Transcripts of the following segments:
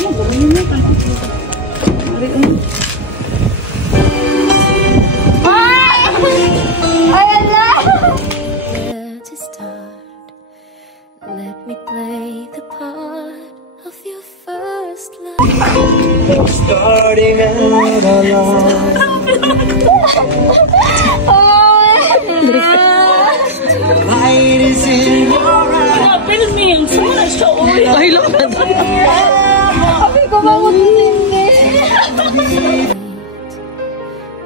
Let me play the part of your first love. Starting out alone. Light is in your eyes. Filming, semua show. Ay, lakad. Sabi ko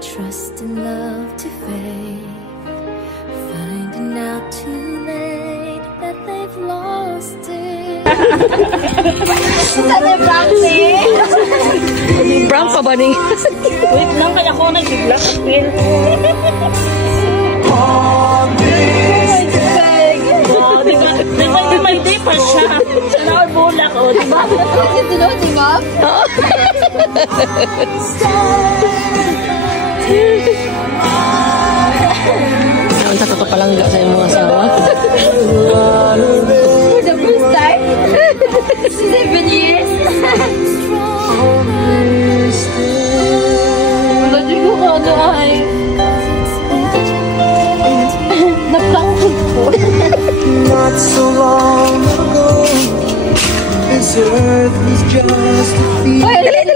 trust and love to fade, finding out too late that they've lost it. Sana Prank pa ba ni? Wait lang, kaya ko nag-black pill. Diba may day pa siya? Sa lawan bulak, o, diba? Diba? Ang kakapalangga sa iyong mga asawa. For the first time? 7 years? Lagi ko ka ano ay naplangkod ko. Not so long ago, this earth was just a field. Ay, dali!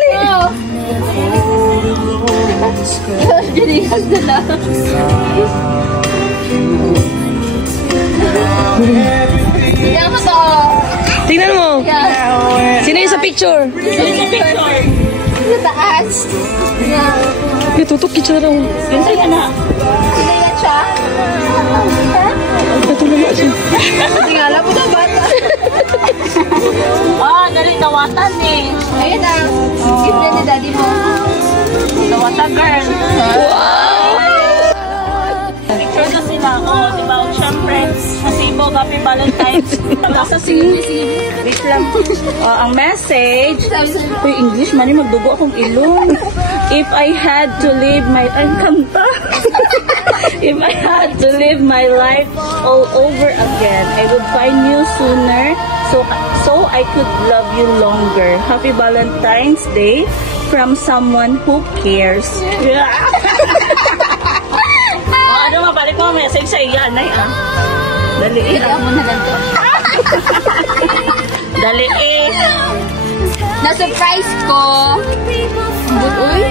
Ginihag na lang. Hindi ako to. Tingnan mo. Sino yung sa picture? Sa taas. Ay, tutok kitsara mo. Yung sa'yo na. Sinayat siya. Ito naman siya. Tingala po na bata. Dali, dawatan eh. Ayun na. Gift na ni daddy mo. Dawatan, girl. Picture na sila. Diba? Siyempre, nasibo, happy Valentine's. Nasa wait lang. Ang message. Uy, English, mani, magdugo akong ilong. If I had to live my... Ang kanta. If I had to live my life all over again, I would find you sooner so I could love you longer. Happy Valentine's Day from someone who cares. Ano mabalik mo message sa iyan ay Dali eh. Mo na lang to. Dali eh. Na-surprise ko. Uy.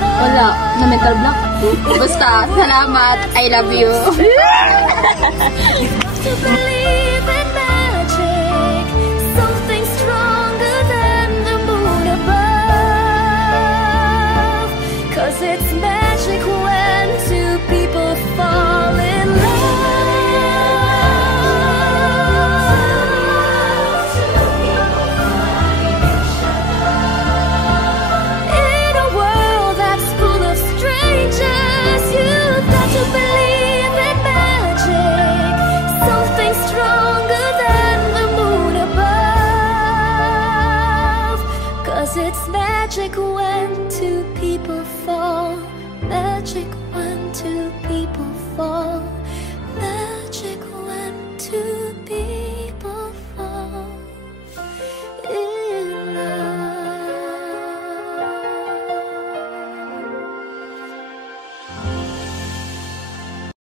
Wala. Na metal block. Basta, salamat. I love you. To believe in magic, something stronger than the moon above. 'Cause it's magic when two people fall in love. In a world that's full of strangers, you've got to believe in magic. Something stronger than the moon above. 'Cause it's magic when two people fall. Magic when two people fall. Magic.